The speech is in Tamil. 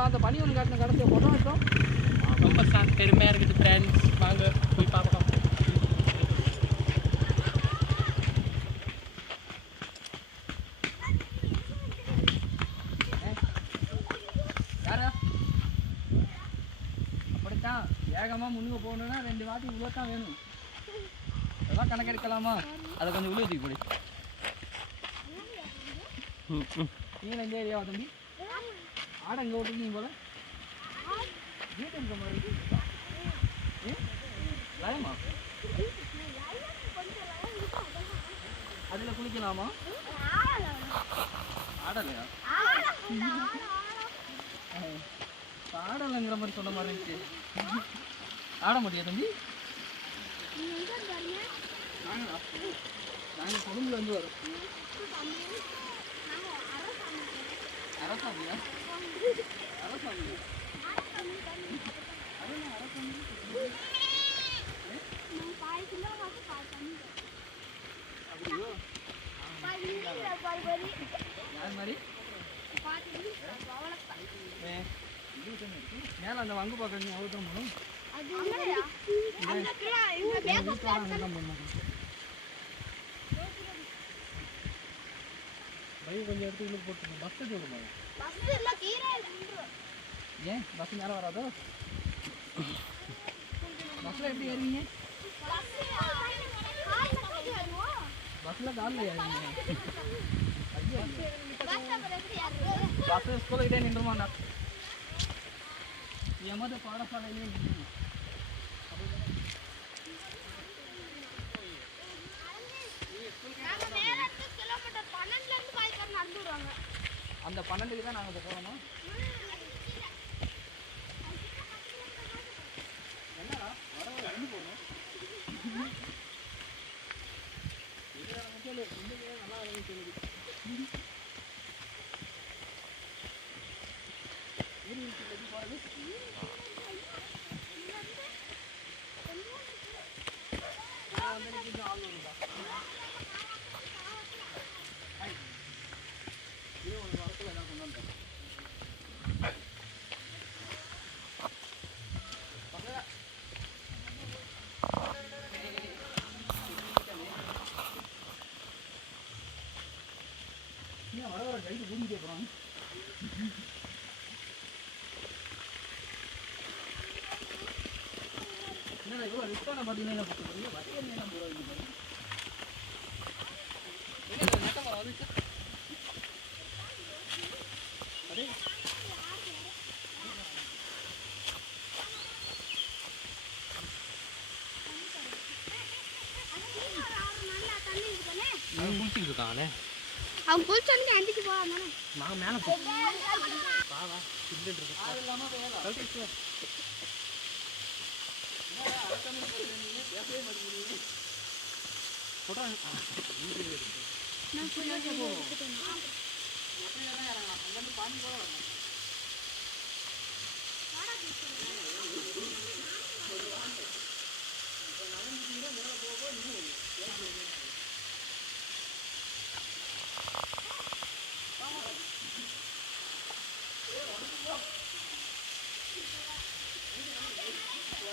அந்த பனி ஒன்று காட்டின கடைசியாக போட்டோ எடுத்தோம். ரொம்ப பெருமையாக இருக்குது ஃப்ரெண்ட்ஸ். வாங்க போய் பார்க்கலாம். யாரா அப்படித்தான் வேகமாக முன்னுக்கு போகணுன்னா 2 வாட்டி இவ்வளோ தான் வேணும். அதெல்லாம் கணக்கெடுக்கலாமா? அதை கொஞ்சம் உள்ள தூக்கி போடு. நீங்கள் எந்த ஏரியாவா தம்பி? ஆடை இங்கே ஓட்டுருக்கீங்க போல. வீட்டு இருக்க மாதிரி லயமா அதில் குளிக்கலாமா? ஆடலையா? ஆடலைங்கிற மாதிரி சொன்ன மாதிரி இருந்துச்சு. ஆட முடியாது தம்பி. நாங்கள் கொழும்புல இருந்து வரோம். அரசாமியா? அரசாமியா? அப்படியோ யார் மாதிரி மேலே அந்த வங்கு பார்க்க அவ்வளோ தான் போகணும். பைக் கொஞ்சம் எடுத்து உள்ள போட்டு பஸ் சொல்லுமா? ஏன் பஸ் நேரம் வராதோ? பஸ்ஸில் எப்படி ஏறுவீங்க? பஸ்ஸில் காலில் ஏறுவீங்க? பஸ் ஸ்கூலுக்கிட்டே நின்றுமாண்டா. எமது பாடசாலையிலே நின்று அந்த 12க்கு தான் நாங்கள் இப்போ போகிறோமா? என்னடா வர ரெண்டு போகணும். நல்லா சொல்லுது. எப்படி போகிறது? ஆள் வருதா? இது ஒரு வாரத்தில் என்ன கொண்டு வந்தேன். வர வர கைக்கு பூமிக்கே போகிறாங்க. என்ன இவ்வளோ ரிஸ்க்கான பார்த்தீங்கன்னா என்ன பண்ணுறது? வரைய என்ன போகிறீங்க? நெட்டமரம் வந்துச்சு. அதே குளிச்சுட்டு இருக்காங்களே. அவன் குளிச்சு அண்டிச்சு போவாங்க. நான் மேலே பாவா சில்லுன்னு இருக்கு. அது இல்லாமல் பேசவே மாட்டேங்கிறீங்க. போட்டா நான் எப்படி தான் இறங்கலாம்? அங்கேருந்து பானி போக வரணும்.